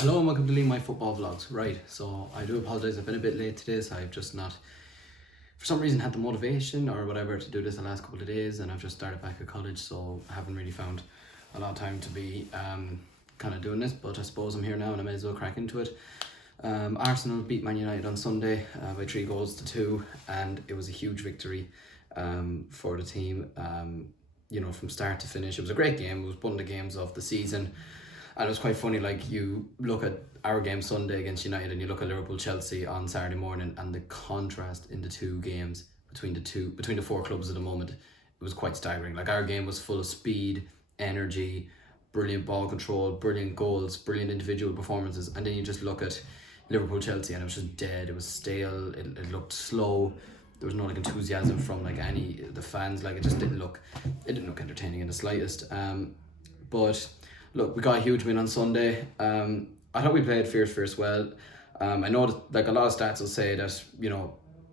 Hello and welcome to My Football Vlogs. Right, so I do apologise, I've been a bit late today, so I've just not, for some reason, had the motivation or whatever to do this the last couple of days, and I've just started back at college, so I haven't really found a lot of time to be kind of doing this, but I suppose I'm here now and I may as well crack into it. Arsenal beat Man United on Sunday by 3-2, and it was a huge victory for the team. From start to finish, it was a great game. It was one of the games of the season. And it was quite funny, like you look at our game Sunday against United and you look at Liverpool-Chelsea on Saturday morning, and the contrast in the two games between the four clubs at the moment, it was quite staggering. Like our game was full of speed, energy, brilliant ball control, brilliant goals, brilliant individual performances, and then you just look at Liverpool-Chelsea and it was just dead, it was stale, it looked slow. There was no like enthusiasm from like any of the fans. Like it didn't look entertaining in the slightest. But look, we got a huge win on Sunday. I thought we played fierce well. I know that like a lot of stats will say that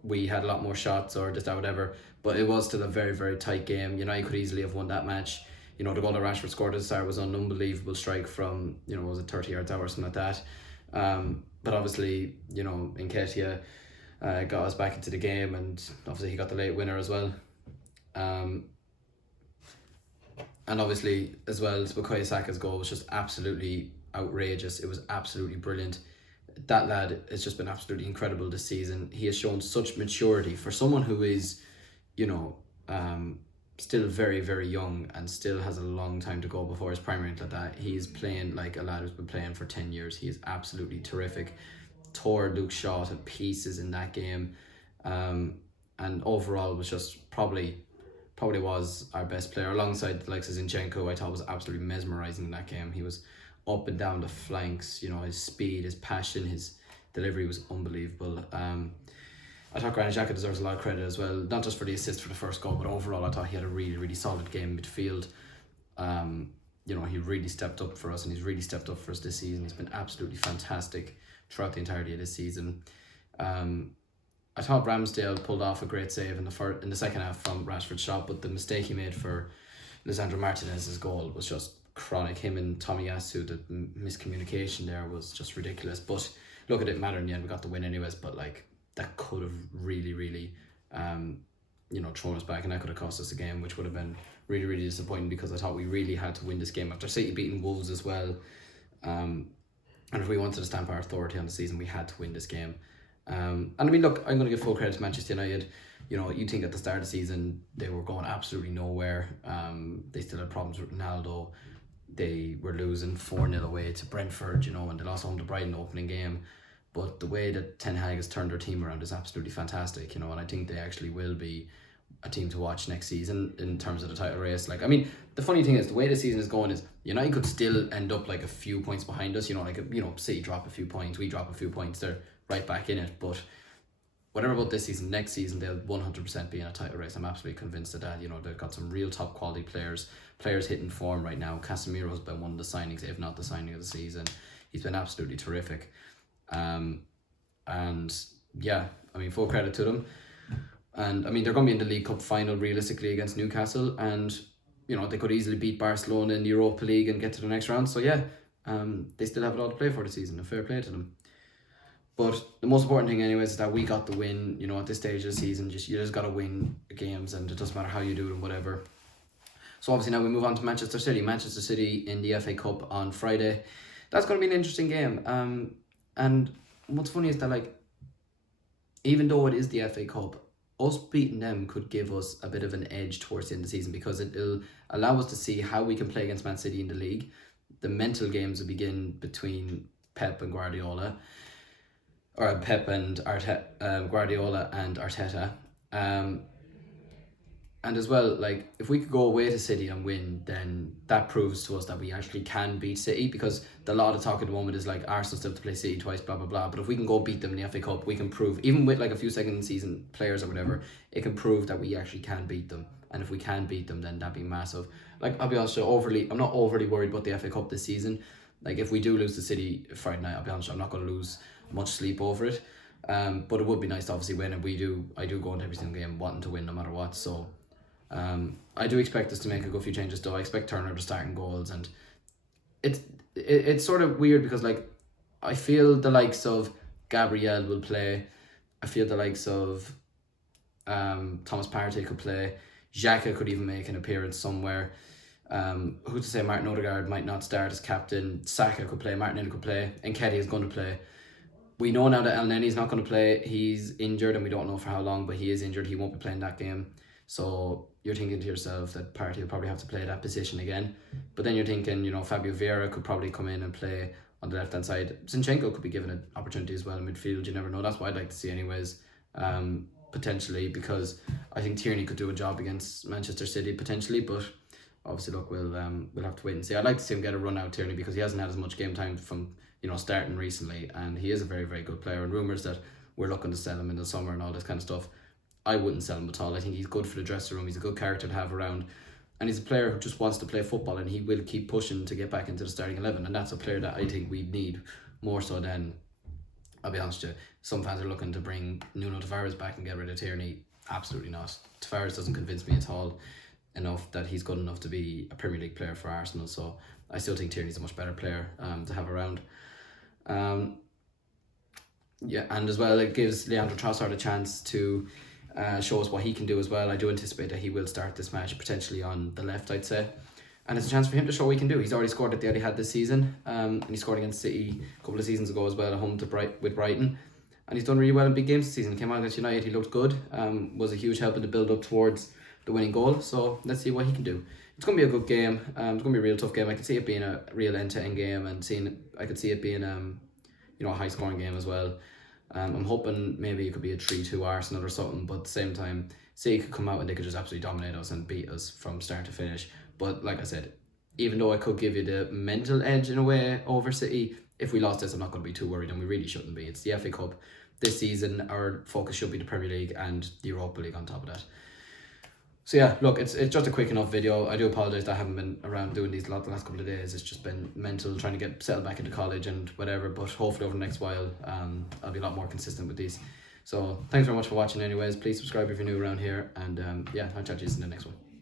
we had a lot more shots or this that whatever, but it was still a very very tight game. United could easily have won that match. The goal that Rashford scored at the start was an unbelievable strike from was it 30 yards out or something like that. But obviously Nketiah got us back into the game, and obviously he got the late winner as well. And obviously as well, Bukayo Saka's goal was just absolutely outrageous. It was absolutely brilliant. That lad has just been absolutely incredible this season. He has shown such maturity for someone who is, still very, very young and still has a long time to go before his prime like that. He's playing like a lad who's been playing for 10 years. He is absolutely terrific. Tore Luke Shaw to pieces in that game. And overall was just probably was our best player alongside the likes of Zinchenko. I thought was absolutely mesmerising in that game. He was up and down the flanks, his speed, his passion, his delivery was unbelievable. I thought Granit Xhaka deserves a lot of credit as well, not just for the assist for the first goal, but overall I thought he had a really, really solid game in midfield. He really stepped up for us, and he's really stepped up for us this season. He's been absolutely fantastic throughout the entirety of this season. I thought Ramsdale pulled off a great save in the second half from Rashford's shot, but the mistake he made for Lisandro Martinez's goal was just chronic. Him and Tomiyasu, the miscommunication there was just ridiculous. But look, it didn't matter in the end. We got the win anyways. But like that could have really, really, thrown us back, and that could have cost us a game, which would have been really, really disappointing, because I thought we really had to win this game after City beating Wolves as well. And if we wanted to stamp our authority on the season, we had to win this game. And I mean, look, I'm going to give full credit to Manchester United. You think at the start of the season they were going absolutely nowhere. They still had problems with Ronaldo. They were losing 4-0 away to Brentford, and they lost home to Brighton opening game. But the way that Ten Hag has turned their team around is absolutely fantastic, and I think they actually will be a team to watch next season in terms of the title race. Like, I mean, the funny thing is, the way the season is going is United could still end up like a few points behind us. City drop a few points, we drop a few points, they're right back in it. But whatever about this season, next season they'll 100% be in a title race. I'm absolutely convinced of that. They've got some real top quality players hitting form right now. Casemiro's been one of the signings, if not the signing of the season. He's been absolutely terrific. And yeah, I mean, full credit to them. And I mean, they're going to be in the League Cup final realistically against Newcastle, and they could easily beat Barcelona in the Europa League and get to the next round. So yeah, they still have it all to play for the season, and fair play to them. But the most important thing anyways is that we got the win. At this stage of the season, you just got to win games, and it doesn't matter how you do them, whatever. So obviously now we move on to Manchester City. Manchester City in the FA Cup on Friday. That's going to be an interesting game. And what's funny is that, like, even though it is the FA Cup, us beating them could give us a bit of an edge towards the end of the season, because it'll allow us to see how we can play against Man City in the league. The mental games will begin between Pep and Guardiola, or Pep and Guardiola and Arteta. And as well, like, if we could go away to City and win, then that proves to us that we actually can beat City, because the lot of talk at the moment is like Arsenal still have to play City twice, blah blah blah. But if we can go beat them in the FA Cup, we can prove, even with like a few second season players or whatever, it can prove that we actually can beat them. And if we can beat them, then that'd be massive. Like, I'll be honest, I'm not overly worried about the FA Cup this season. Like, if we do lose to City Friday night, I'll be honest, I'm not going to lose much sleep over it. But it would be nice to obviously win, and I do go into every single game wanting to win no matter what. So I do expect us to make a good few changes though. I expect Turner to start in goals, and it's sort of weird because, like, I feel the likes of Gabriel will play. I feel the likes of Thomas Partey could play. Xhaka could even make an appearance somewhere. Who's to say Martin Odegaard might not start as captain? Saka could play, Martinelli could play, and Nketiah is going to play. We know now that El Neni's not going to play. He's injured and we don't know for how long, but he is injured. He won't be playing that game. So you're thinking to yourself that Partey will probably have to play that position again. But then you're thinking, you know, Fabio Vieira could probably come in and play on the left-hand side. Zinchenko could be given an opportunity as well in midfield. You never know. That's what I'd like to see anyways, potentially, because I think Tierney could do a job against Manchester City potentially, but obviously, look, we'll have to wait and see. I'd like to see him get a run out, Tierney, because he hasn't had as much game time from, you know, starting recently, and he is a very, very good player. And rumours that we're looking to sell him in the summer and all this kind of stuff, I wouldn't sell him at all. I think he's good for the dressing room. He's a good character to have around, and he's a player who just wants to play football, and he will keep pushing to get back into the starting 11. And that's a player that I think we need more so than, I'll be honest with you, some fans are looking to bring Nuno Tavares back and get rid of Tierney. Absolutely not. Tavares doesn't convince me at all enough that he's good enough to be a Premier League player for Arsenal. So I still think Tierney's a much better player to have around. Yeah, and as well, it gives Leandro Trossard a chance to show us what he can do as well. I do anticipate that he will start this match potentially on the left, I'd say. And it's a chance for him to show what he can do. He's already scored at the Etihad this season, and he scored against City a couple of seasons ago as well at home with Brighton. And he's done really well in big games this season. He came out against United, he looked good, was a huge help in the build-up towards the winning goal. So let's see what he can do. It's going to be a good game. It's going to be a real tough game. I could see it being a real end-to-end game, and I could see it being you know, a high-scoring game as well. I'm hoping maybe it could be a 3-2 Arsenal or something, but at the same time, City could come out and they could just absolutely dominate us and beat us from start to finish. But like I said, even though I could give you the mental edge in a way over City, if we lost this, I'm not going to be too worried, and we really shouldn't be. It's the FA Cup. This season, our focus should be the Premier League and the Europa League on top of that. So yeah, look, it's just a quick enough video. I do apologise that I haven't been around doing these the last couple of days. It's just been mental trying to get settled back into college and whatever, but hopefully over the next while I'll be a lot more consistent with these. So thanks very much for watching anyways. Please subscribe if you're new around here, and yeah, I'll chat to you in the next one.